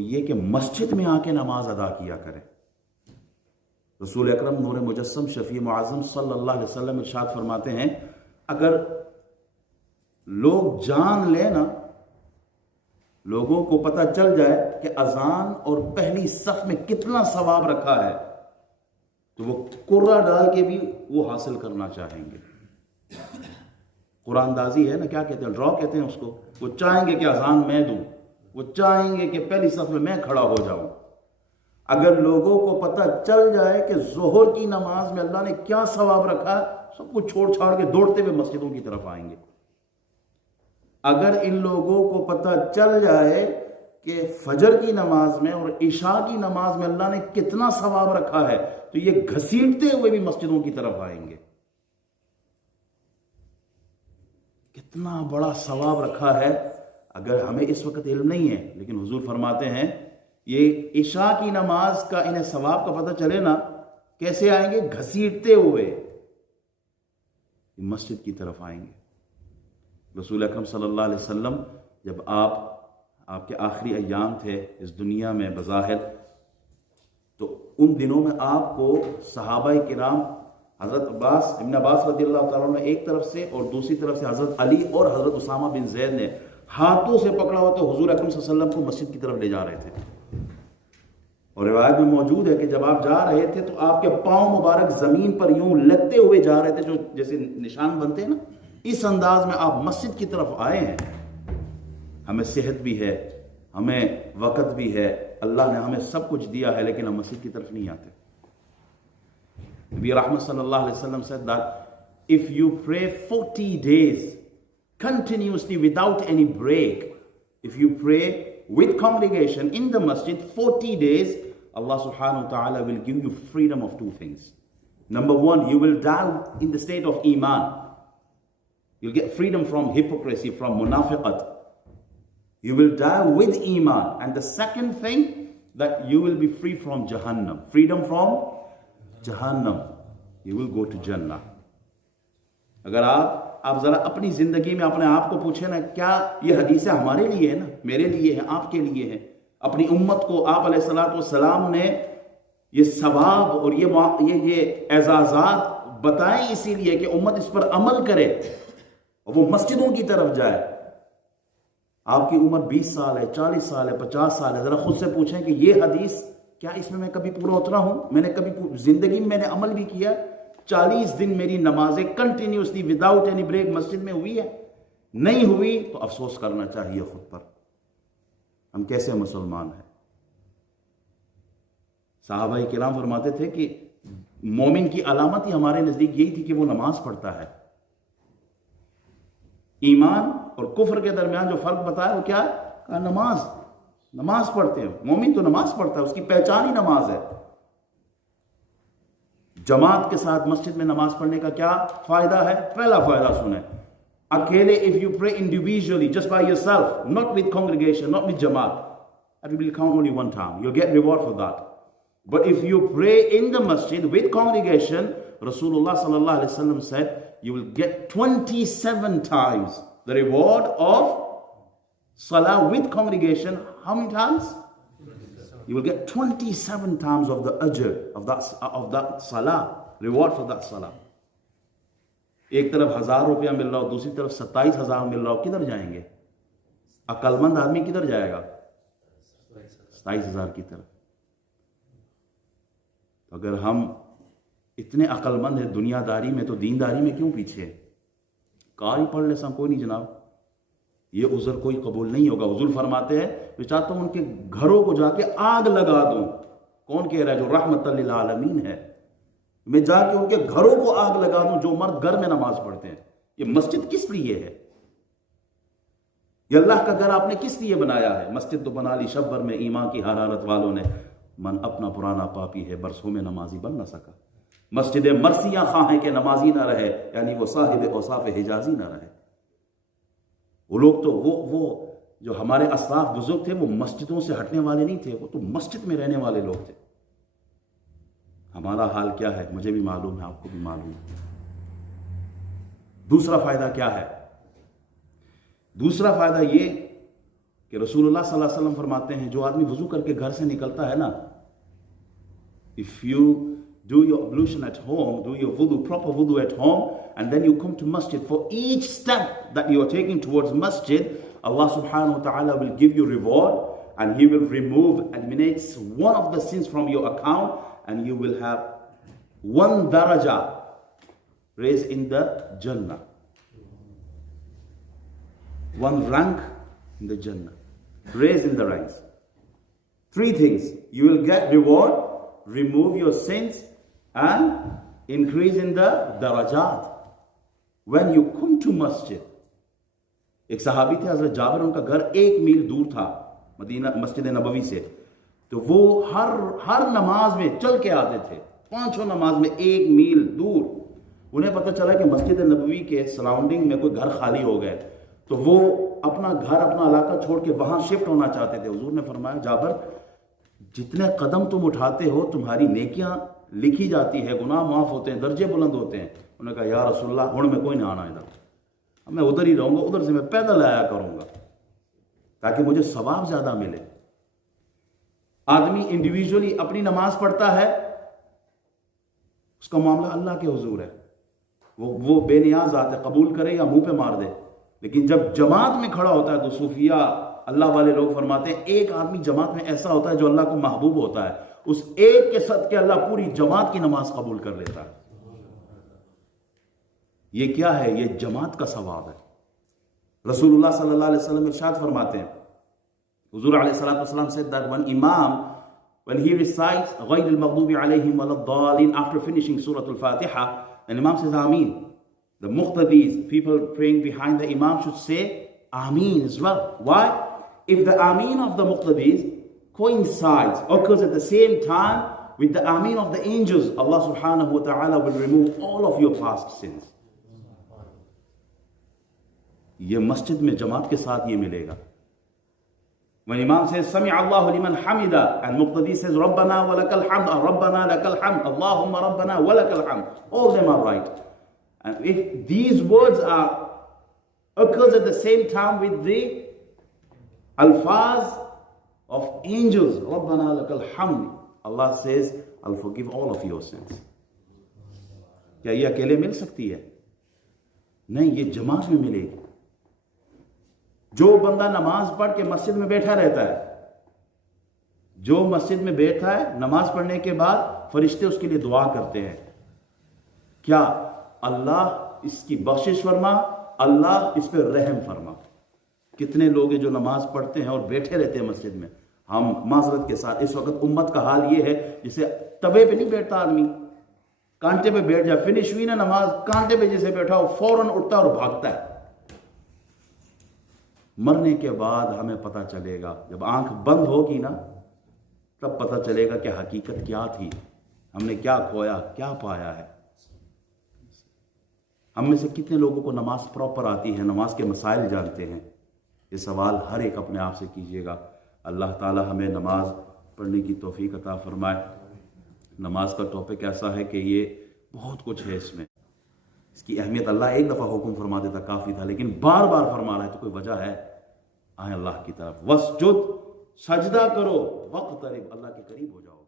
वो ये कि मस्जिद में आके नमाज अदा किया करें। रसूल अकरम नूर मुजस्सम शफी मुअज़्ज़म सल्लल्लाहु अलैहि वसल्लम इरशाद फरमाते हैं, अगर लोग जान ले ना, लोगों को पता चल जाए कि अजान और पहली सफ में कितना सवाब रखा है, तो वो कुर्रा डाल के भी वो हासिल करना चाहेंगे। कुरानदाजी है ना, क्या कहते हैं, ड्रॉ कहते हैं उसको। वो चाहेंगे कि अजान मैं दूं, वो चाहेंगे कि पहली सफ में मैं खड़ा हो जाऊं। अगर लोगों को पता चल जाए कि जोहर की नमाज में अल्लाह ने क्या सवाब रखा है, सब कुछ छोड़ छाड़ के दौड़ते हुए मस्जिदों की तरफ आएंगे। अगर इन लोगों को पता चल जाए कि फजर की नमाज में और इशा की नमाज में अल्लाह ने कितना सवाब रखा है, तो ये घसीटते हुए भी मस्जिदों की तरफ आएंगे। कितना बड़ा सवाब रखा है। अगर हमें इस वक्त इल्म नहीं है, लेकिन हुजूर फरमाते हैं ये इशा की नमाज का इन्हें सवाब का पता चले ना, कैसे आएंगे? घसीटते हुए मस्जिद की तरफ आएंगे। रसूल अकरम सल्लल्लाहु अलैहि वसल्लम जब आपके आखिरी अय्याम थे इस दुनिया में बज़ाहिर, तो उन दिनों में आपको सहाबाए किराम हज़रत इब्न अब्बास रज़ियल्लाहु ताला अन्हु एक तरफ से और दूसरी तरफ से हज़रत अली और हज़रत उसामा बिन ज़ैद ने हाथों से पकड़ा हुआ, तो हुजूर अकरम सल्लल्लाहु अलैहि वसल्लम को मस्जिद की तरफ ले जा रहे थे। और रिवायत में मौजूद है कि जब आप जा रहे थे तो आपके पांव मुबारक जमीन पर यूं लगते हुए जा रहे थे, जो जैसे निशान बनते हैं ना, इस अंदाज में आप मस्जिद की तरफ आए हैं। हमें सेहत भी है, हमें वक़्त भी है, अल्लाह ने हमें सब कुछ दिया है, लेकिन हम मस्जिद की तरफ नहीं आते। नबी रहमत सल्लल्लाहु अलैहि वसल्लम said that if you pray 40 days continuously without any break, if you pray with congregation in the masjid 40 days, Allah subhanahu wa ta'ala will give you freedom of two things. Number one, you will die in the state of iman. You'll get freedom from hypocrisy, from munafiqat. You will die with iman. And the second thing, that you will be free from jahannam. Freedom from jahannam. You will go to Jannah. अगर आप जरा अपनी जिंदगी में अपने आप को पूछे ना, क्या ये हदीसें हमारे लिए है ना, मेरे लिए है, आपके लिए है? अपनी उम्मत को आप अलैहिस्सलातु वस्सलाम ने ये सवाब और ये एजाजात बताएं इसीलिए कि उम्मत इस पर अमल करे और वो मस्जिदों की तरफ जाए। आपकी उम्र 20 साल है, 40 साल है, 50 साल है, जरा खुद से पूछें कि ये हदीस क्या इसमें मैं कभी पूरा उतरा हूं? मैंने कभी जिंदगी में मैंने अमल भी किया? 40 दिन मेरी नमाजें कंटिन्यूसली विदाउट एनी ब्रेक मस्जिद में हुई है? नहीं हुई तो अफसोस करना चाहिए खुद पर। हम कैसे मुसलमान हैं? सहाबाए किराम फरमाते थे कि मोमिन की अलामत ही हमारे नजदीक यही थी कि वो नमाज पढ़ता है। ईमान और कुफ्र के दरमियान जो फर्क बताया वो क्या? नमाज पढ़ते हैं। मोमिन तो नमाज पढ़ता है, उसकी पहचान ही नमाज है। जमात के साथ मस्जिद में नमाज पढ़ने का क्या फायदा है? पहला फायदा सुने, अकेले if you pray individually just by yourself, not with congregation, not with जमात, that will count only one time. You'll get reward for that. But if you pray in the masjid with congregation, Rasulullah sallallahu alaihi wasallam said you will get 27 times the reward of salah with congregation. How many times? You will get 27 times of the ajr of that salah, reward for that salah. एक तरफ 1000 रुपया मिल रहा हो, दूसरी तरफ 27,000 मिल रहा हो, किधर जाएंगे? अक्लमंद आदमी किधर जाएगा? 27,000 की तरफ। तो अगर हम इतने अक्लमंद हैं दुनियादारी में, तो दीनदारी में क्यों पीछे? कार ही पढ़ ले सब, कोई नहीं जनाब, ये उज़र कोई कबूल नहीं होगा। हुजूर फरमाते हैं मैं चाहता हूं उनके घरों को जाके आग लगा दूं। कौन कह रहा है? जो रहमतल लिल आलमीन है। मैं जाके उनके घरों को आग लगा दूं जो मर्द घर में नमाज पढ़ते हैं। ये मस्जिद किस लिए है? ये अल्लाह का घर आपने किस लिए बनाया है? मस्जिद तो बना ली शब भर में ईमान की हरारत वालों ने। मन अपना पुराना पापी है, बरसों में नमाजी बन ना सका। मस्जिद मरसियां खां है कि नमाजी ना रहे, यानी वो साहिब औसाफ हिजाजी ना रहे। वो लोग तो वो जो हमारे असलाफ बुजुर्ग थे, वो मस्जिदों से हटने वाले नहीं थे, वो तो मस्जिद में रहने वाले लोग थे। हमारा हाल क्या है मुझे भी मालूम है, आपको भी मालूम है। दूसरा फायदा क्या है? दूसरा फायदा ये कि रसूलुल्लाह सल्लल्लाहु अलैहि वसल्लम फरमाते हैं जो आदमी वजू करके घर से निकलता है ना, if you do your ablution at home, do your wudu, proper wudu at home, and then you come to masjid, for each step that you are taking towards masjid, Allah subhanahu wa ta'ala will give you reward, and He will eliminates one of the sins from your account, and you will have one daraja raised in the Jannah. One rank in the Jannah. Raised in the ranks. 3 things. You will get reward, remove your sins, and increase in the darajat. When you come to masjid, एक सहाबी थे हजरत जाबिर, उनका घर 1 मील दूर था Medina मस्जिद नबवी से, तो वो हर नमाज में चल के आते थे, 5 नमाज में 1 मील दूर। उन्हें पता चला कि मस्जिद नबवी के सराउंडिंग में कोई घर खाली हो गए, तो वो अपना घर अपना इलाका छोड़ के वहां शिफ्ट होना चाहते थे। हुजूर ने फरमाया जाबिर, जितने कदम तुम उठाते हो तुम्हारी नेकियां लिखी जाती है, गुनाह माफ होते हैं, दर्जे बुलंद होते हैं। उन्होंने कहा या रसूलल्लाह हुण मैं कोई ना आना इधर, मैं उधर ही रहूंगा, उधर से मैं पैदल आया करूंगा ताकि मुझे सवाब ज्यादा मिले। आदमी इंडिविजुअली अपनी नमाज पढ़ता है, उसका मामला अल्लाह के हुजूर है, वो बेनियाज आते कबूल करे या मुंह पे मार दे। लेकिन जब जमात में खड़ा होता है तो सूफिया अल्लाह वाले लोग फरमाते हैं एक आदमी जमात में ऐसा होता है जो अल्लाह को महबूब होता है, उस एक के सदके अल्लाह पूरी जमात की नमाज कबूल कर लेता है। ये क्या है? ये जमात का सवाब है। रसूलुल्लाह सल्लल्लाहु अलैहि वसल्लम इरशाद फरमाते हैं, हुजूर अलैहिस्सलातु वस्सलाम said that one imam, when he recites ghayril maghdubi alayhim waladdallin, after finishing Surah Al-Fatiha, an imam says Ameen. The muqtadis, people praying behind the imam, should say Ameen as well. Why? If the Ameen of the muqtadis coincides, occurs at the same time with the Ameen of the angels, Allah subhanahu wa ta'ala will remove all of your past sins. ये मस्जिद में जमात के साथ ये मिलेगा। When Imam says Sami Allahu liman hamida, and Muqtadi says Rabbana wa lakal hamd, Rabbana lakal hamd, Allahumma Rabbana wa lakal hamd, all them are right. And if these words occurs at the same time with the alfaz of angels, Rabbana lakal hamd, Allah says I'll forgive all of your sins. क्या ये अकेले मिल सकती है? नहीं, ये जमात में मिलेगी। जो बंदा नमाज पढ़ के मस्जिद में बैठा रहता है, जो मस्जिद में बैठा है, नमाज पढ़ने के बाद फरिश्ते उसके लिए दुआ करते हैं, क्या अल्लाह इसकी बख्शिश फरमा, अल्लाह इस पर रहम फरमा। कितने लोग हैं जो नमाज पढ़ते हैं और बैठे रहते हैं मस्जिद में। हम माजरत के साथ इस वक्त उम्मत का हाल ये है, जिसे तवे पे नहीं बैठता आदमी, कांटे पे बैठ जाए, फिनिश हुई ना नमाज, कांटे पे जैसे बैठा हो फौरन उठता और भागता है। मरने के बाद हमें पता चलेगा, जब आंख बंद होगी ना तब पता चलेगा कि हकीकत क्या थी, हमने क्या खोया क्या पाया है। हम में से कितने लोगों को नमाज प्रॉपर आती है, नमाज के मसाइल जानते हैं? ये सवाल हर एक अपने आप से कीजिएगा। अल्लाह ताला हमें नमाज पढ़ने की तौफीक अता फरमाए। नमाज का टॉपिक ऐसा है कि ये बहुत कुछ है इसमें, इसकी अहमियत अल्लाह एक दफ़ा हुक्म फरमा देता काफ़ी था, लेकिन बार बार फरमा रहा है तो कोई वजह है? आए अल्लाह की तरफ, वस्जुद, सजदा करो, वक्तरिब, अल्लाह के करीब हो जाओ।